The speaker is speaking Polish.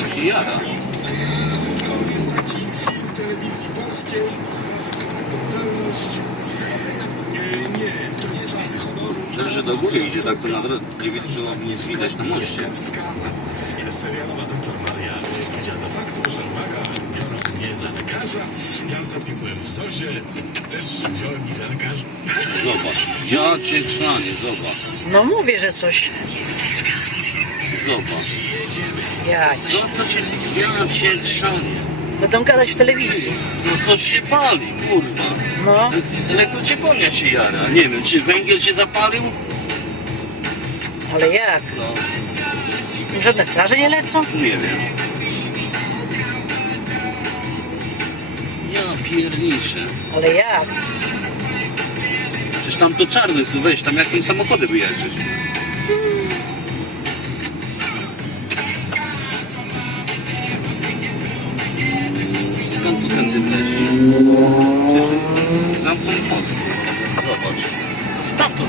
Jak się jara. w telewizji polskiej. Nie, nie, to jest czasy honoru. Że do góry idzie, tak to na drodze nie widać, nic widać na moście. Jest serialowa doktor Maria powiedziała do faktu, że uwaga, biorą mnie za lekarza. Ja ostatnio byłem w Zozie, też wziąłem ich za lekarza. Zobacz. Ja cię zobacz. No mówię, że coś. Zobacz. Ja. Co to się... Ja cię chrzanię. Będą gadać w telewizji. No coś się pali, kurwa. No. Elektrociepłownia się jara. Nie wiem, czy węgiel się zapalił? Ale jak? No, Żadne straże nie lecą? nie wiem. Ja pierniczę. Ale jak? Przecież tam to czarno jest, no weź, tam jakim samochodem wyjeżdżać. Leci? Przecież zamknął Polskę. Zobacz. Stamtąd